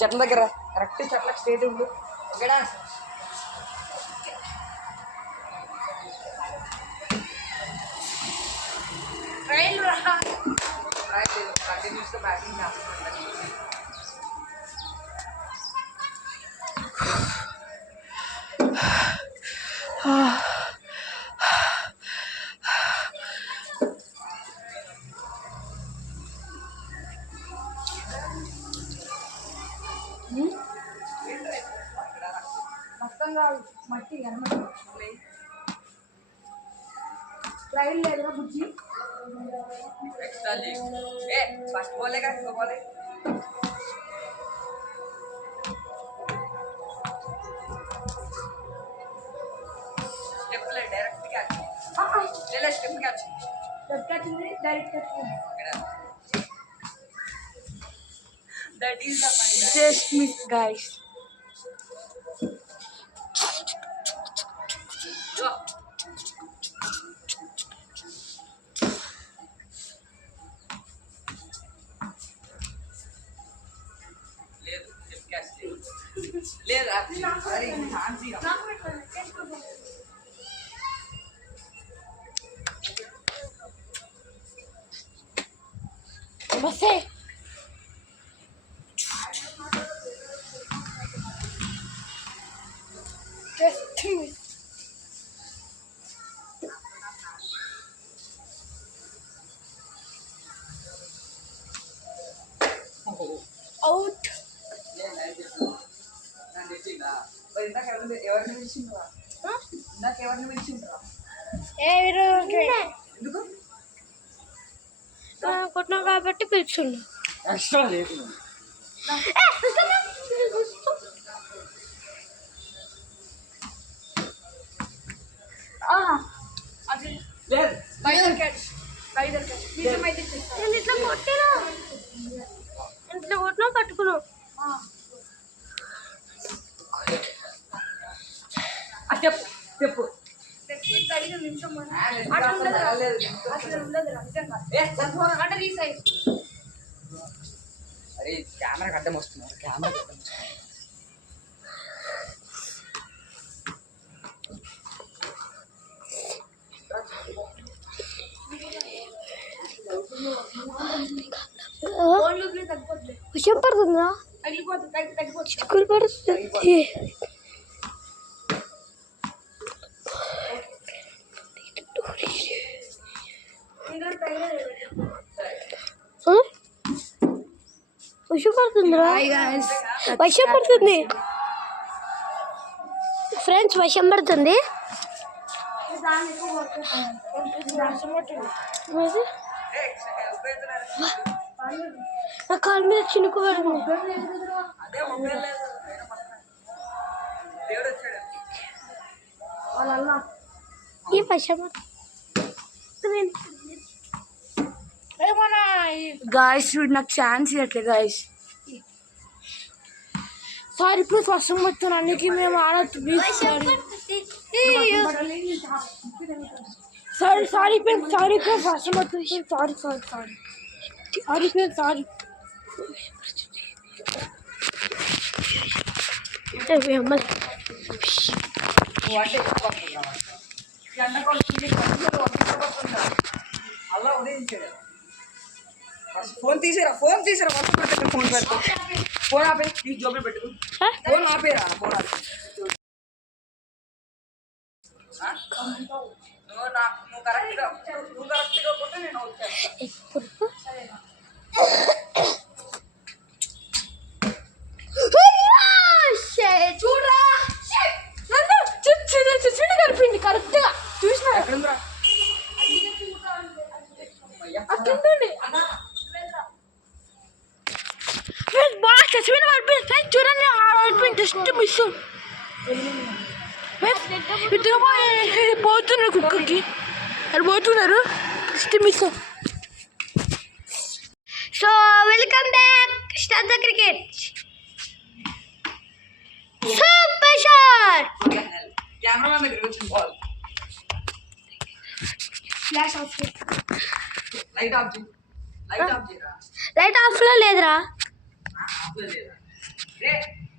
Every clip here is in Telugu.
చెట్ల దగ్గర కరెక్ట్ చెట్లకు స్ట్రేట్ ఉండు. ఓకేనా? ట్రైన్ కంటిన్యూస్గా బ్యాటింగ్ చేస్తున్నాను. మొత్తంగా మట్టి అనమాట. ట్రైన్ లేదా బుజ్జి? ఫస్ట్ బాలే కదా, ఇంకో బాలే. స్టెప్ లే, డైరెక్ట్ క్యాచ్. లే స్టెప్ క్యాచ్. స్టెప్ క్యాచ్ ఉంది, డైరెక్ట్ క్యాచ్ ఉంది. That is the final. Just miss, guys. Go. లేదు స్టెప్ క్యాచ్ లేదు. అరే ఛాన్స్ ఇరా. బస్సే just miss. Out. ఎవరిని పిలిచిండ్రా? ఇందాక ఎవరిని పిలిచిండ్రా? ఎందుకు కొట్టినా కాబట్టి పిలుచుండు. ఎక్స్ట్రా లేదు. ఇట్లా కొట్టినా ఇట్లా కొట్టినా పట్టుకున్నావు. చెప్పు చెప్పు. అరే కెమెరా అడ్డం వస్తున్నారు. కెమెరా అడ్డం వస్తున్నారు. వర్షం పడుతుందా? చిక్కులు పడుతుంది. వర్షం పడుతుందిరా. వర్షం పడుతుంది ఫ్రెండ్స్, వర్షం పడుతుంది. నా కాళ్ళ మీద చినుకు పడుతుంది. ఈ వర్షం గాయస్ నాకు ఛాన్స్ ఇవ్వట్లే గాయస్. సారీ ప్లీజ్, వర్షం వస్తున్నాను అన్నికి మేము ఆడచ్చు please. Sorry sorry friends, sorry friends, వర్షం వస్తుంది. Sorry sorry sorry sorry friends, sorry. అలా ఉదయించాడు. Phone తీసేరా, phone తీసేరా. వర్షం పడుతుంది. ఫోన్ పెడతా. ఫోన్ ఆపే, తీసి జోబులు పెట్టుకు. ఫోన్ ఆపేరా, ఫోన్ ఆపే. నువ్వు కరెక్ట్గా కొట్టు, నేను వచ్చాను. చూడరా కలిపింది కరెక్ట్గా చూసిన. ఎక్కడుందిరా? అట్లుంటుంది బాగా చచ్చిపోయిన పడిపోయింది. చూడండి పడిపోయింది, జస్ట్ మిస్. ఇద్దరు పోతున్నారు కుక్కకి, అది పోతున్నారు, just miss. So welcome back start the cricket. Super shot. Cameraman దగ్గర వచ్చింది ball. Flash of. Light of చేయి. లైట్ ఆఫ్ చేయరా. లైట్ ఆఫ్ లో లేదురా. ఆఫ్ లో లేదా? రే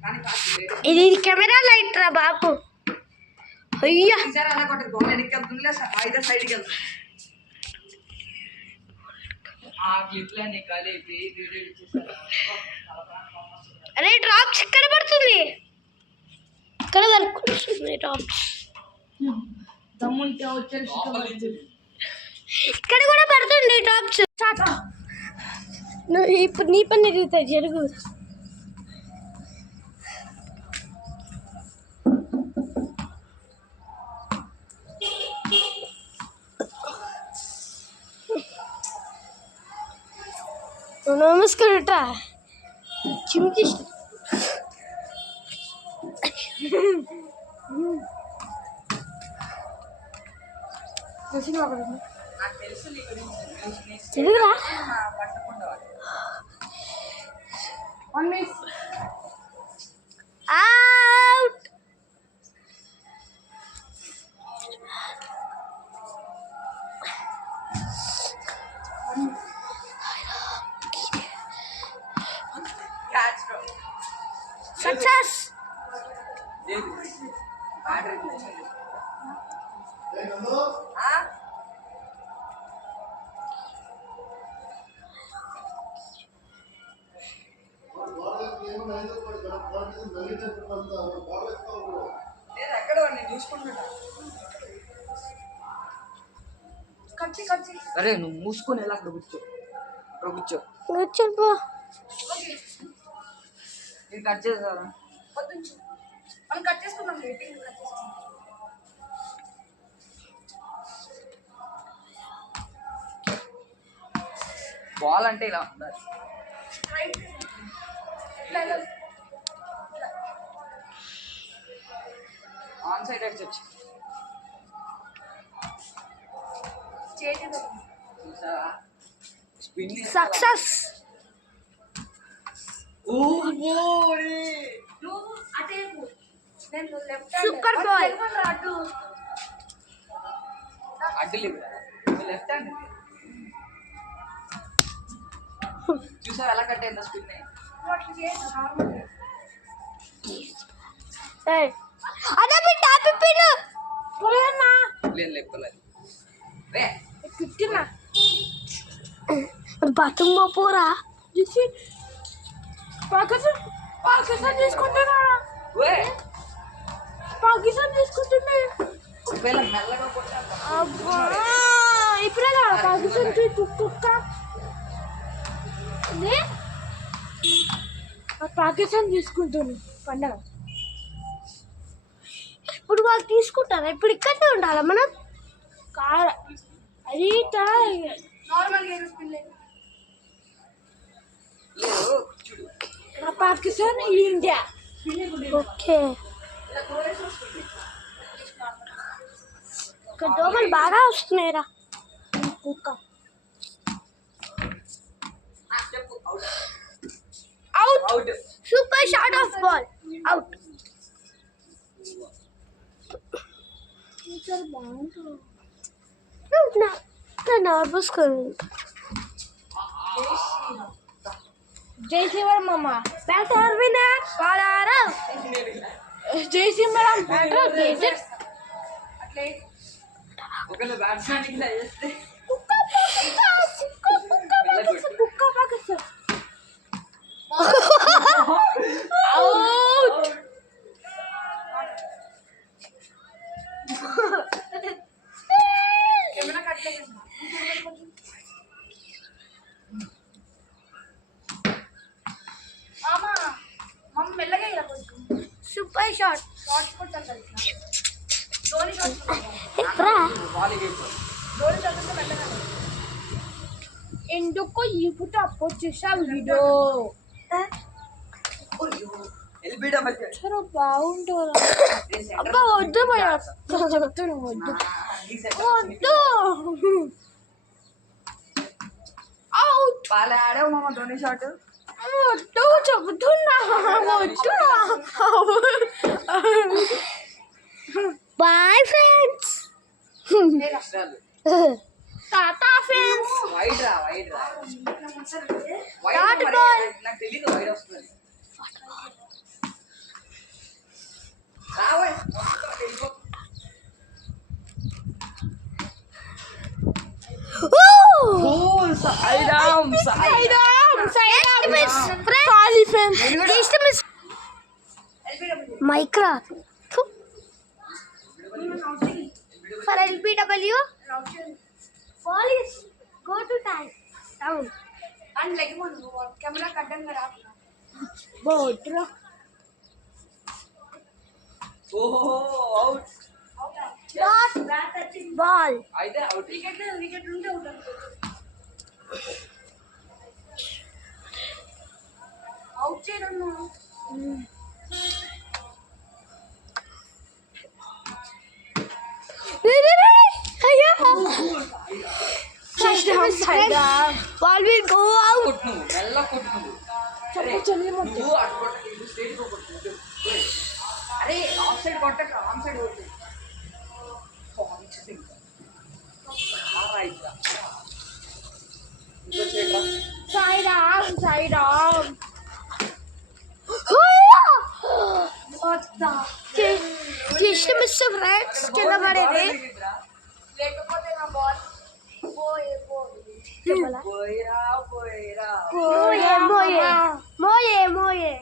కానీ కాదు ఇది కెమెరా లైట్ రా బాబు. అయ్యా ఈసారి అలా కొట్టదు బొమ్మ వెనక్కి వెళ్తుందిలే అయితే సైడ్కి వెళ్తుంది ఆ క్లిప్లన్నీ కలిపి వీడియో ఇచ్చేసారు అరే డ్రాప్స్ ఇక్కడ పడుతుంది, ఇక్కడ వరకు వస్తుంది డ్రాప్స్. దమ్ముంటే వచ్చేసి ఇక్కడ కూడా పడుతుంది డ్రాప్స్. నువ్వు ఇప్పుడు నీ పని తిరుగుతాయి జరుగు. నమస్కారట చిమ్కి నాకు తెలుసు నీ గురించి తెలుగురా. పట్టకుండా అవుట్. Catch bro success. లేదు బ్యాటరీ లేదు ఎక్కడ నేను చూసుకుంటున్నా అరే నువ్వు మూసుకొని ఎలా అక్కడ కూర్చో అక్కడ కూర్చో కూర్చోపో. ఇది కట్ చేసారా కట్ చేసుకున్నాం రేటింగ్ కట్ చేసుకున్నాం. బాల్ అంటే ఇలా ఉండాలి రైట్ ఇట్లా ఇలా ఆన్ సైడ్ అడిచి వచ్చి చేతి పెట్టు. చూసావా స్పిన్ సక్సెస్. నువ్వు అటే పో. నేను లెఫ్ట్ Super boy. అటు అడ్డు లెఫ్ట్ హ్యాండ్ చూసావా ఎలా కట్ అయిందో స్పిన్ నువ్వు అట్లా చేసి నార్మల్ అదే మీ టాప్ పిన్ పోయన్నా లేదు లేకపోలేదు రే కుట్టినా బాత్రూమ్ పోరా. చూసి పాకిస్తాన్ తీసుకుంటున్నా ఓయ్ పాకిస్తాన్ తీసుకుంటున్నా. ఒకవేళ మెల్లగా కొట్టాలి అబ్బా ఇప్పుడే కదా పాకిస్తాన్ కుక్క పాకిస్తాన్ తీసుకుంటుంది పండగ. ఇప్పుడు వాళ్ళు తీసుకుంటారా? ఇప్పుడు ఇక్కడే ఉండాలా మనం? కార అది నార్మల్ లేదు చూడు పాకిస్తాన్ ఇండియా. ఓకే. ఇక్కడ దోమలు బాగా వస్తున్నాయిరా. కుక్క చెప్పు out. Out super shot of ball. Out. బాగుంటుంది. నర్వస్ కదా. జై శ్రీరామ్ అమ్మ బ్యాటర్ వినర్ బాలారా. జై శ్రీరామ్ బ్యాటర్ వినర్. ఒకవేళ బ్యాట్స్మెన్ ఇలా చేస్తే కుక్క పాకిస్తాన్ అవుట్. కెమెరా కట్టలేదు. మామా మమ్మ మెల్లగా ఇలా కొంచెం సూపర్ షాట్. షార్ట్స్ కొట్టాలి కదా. ధోని షాట్స్ రా. బాల్ అయిపోయింది ధోని షాట్స్ మెల్లగా ఎందుకు ఇప్పుడు అప్లోడ్ చేసా వీడియో. ఎల్బిడా మధ్య చాలా బాగుంటుందా. అబ్బా వద్దు భయ్యా. చెప్తాను వద్దు వద్దు. అవుట్. బాగా ఆడావు మామ ధోని షాట్ వద్దు చెబుతున్నా వద్దు. Bye friends. Tata friends. Wide రా వైడ్ రా Not ball. నాకు తెలీదు వైడ్ వస్తుంది రావే సాయిరామ్ మైక్రా For LPW, police, go to town. And like camera cut down kara. బోట్రా ఓహో అవుట్ Not బాల్ అయితే out wicket unte out. Out cheyadanu. అయ్యో బాల్ విల్ గో అవుట్ కొట్టు నువ్వు మెల్ల కొట్టు నువ్వు అరే, నువ్వు అటు కొట్టకు ఇటు స్ట్రైట్ గా కొట్టు ఇటు. అరే ఆఫ్ సైడ్ కొట్టక ఆన్ సైడ్ కొట్టు సాయిరామ్ జస్ట్ మిస్ ఫ్రెండ్స్ కింద పడేది లేకపోతే నా బాల్ పోయే పోయిరా పోయిరా మోయే మోయే మోయే మోయే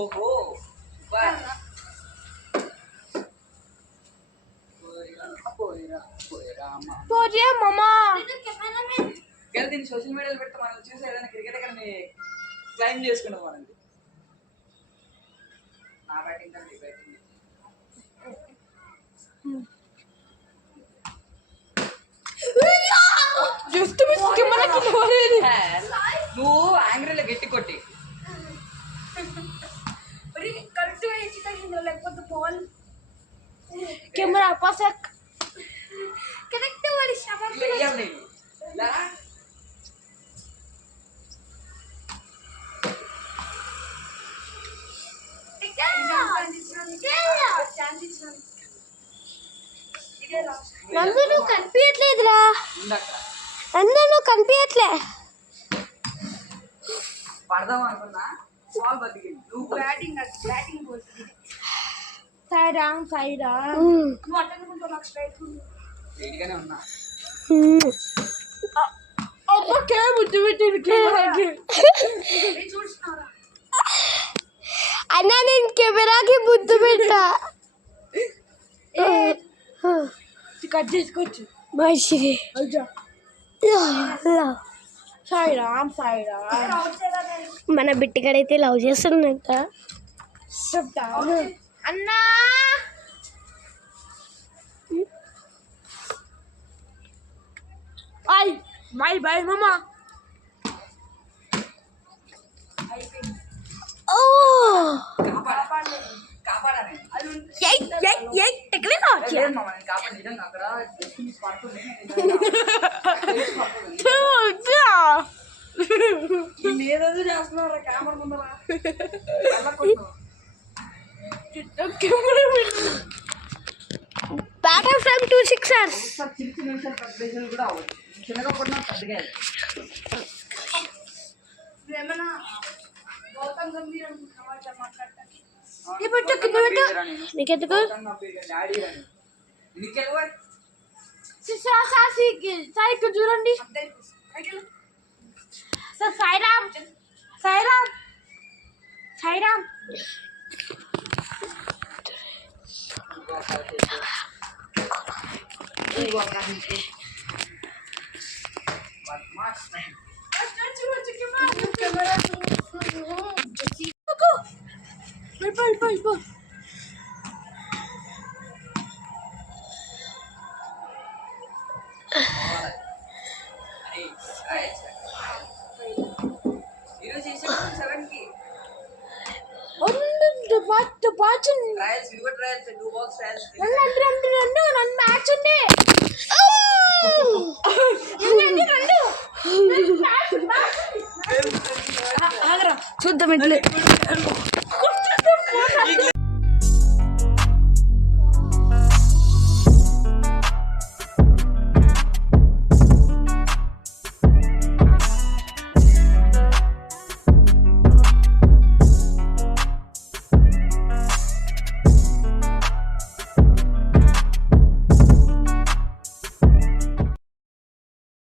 ఓహో పోయిరా పోయిరా అమ్మా పోయే మామా కానీ దీన్ని సోషల్ మీడియాలో పెడితే మనం చూసి ఏదైనా క్రికెట్ అకాడమీ క్లైమ్ చేసుకున్నాం మనం నా బ్యాటింగ్ కంటే బ్యాటింగ్ జస్ట్ మిస్ కెమెరా కింద పడేది నువ్వు యాంగ్రీలో గట్టి కొట్టి కరెక్ట్ గా ఇచ్చి తగ్గిందో లేకపోతే బాల్ కెమెరా పసక్ కరెక్ట్ వాడి శవం ఇలా ఇయ్యాలి నేను ఇలా నందు నువ్వు కనిపించట్లేదురా ఇందాక నందు నువ్వు కనిపించట్లే పడదాం అనుకున్నా బాల్ బతికింది నువ్వు బ్యాటింగ్ పోతుంది సాయిరామ్ నువ్వు అట్టనుకుంటా నాకు స్ట్రైట్ వేడిగానే ఉన్నా అమ్మకే ముద్దు పెట్టింది కెమెరాకి చూస్తున్నారా అన్నా నేను కెమెరాకి ముద్దు పెట్టా కట్ చేసుకోవచ్చు మంచిది సాయిరామ్ మన బిట్టుగాడైతే లవ్ చేస్తున్నట్ట చెప్తా అన్నా బాయ్ బాయ్ బాయ్ మామా ఓ కాపాడాలి టెక్నిక్ మామ నేను కాపాడు నిజంగా అక్కడ మిస్ పడుతుంది ఏదో చేస్తున్నారా కెమెరా ముందర ఎలా కొట్టు బ్యాటర్ ఫ్రమ్ 2 సిక్సర్స్ ఒకసారి చిన్న చిన్న నిమిషాలు పెద్ద నిమిషాలు కూడా అవ్వచ్చు చిన్నగా కొట్టినా పెద్దగా ఏమన్నా గౌతమ్ గంభీర్ అనుకుంటున్నావా మాట్లాడతానికి నీకెందుకు డాడీ రాని నీకెళ్ళవా సార్ ఇక్కడ చూడండి సార్ సాయిరామ్ సాయిరామ్ సాయిరామ్ వెళ్ళిపో ఈరోజు చేసాను 7కి ట్రయల్స్ ఇదిగో ట్రయల్స్ 2 బాల్స్ ట్రయల్స్ నన్ను మ్యాచ్ ఉంది చూద్దాం ఎట్లా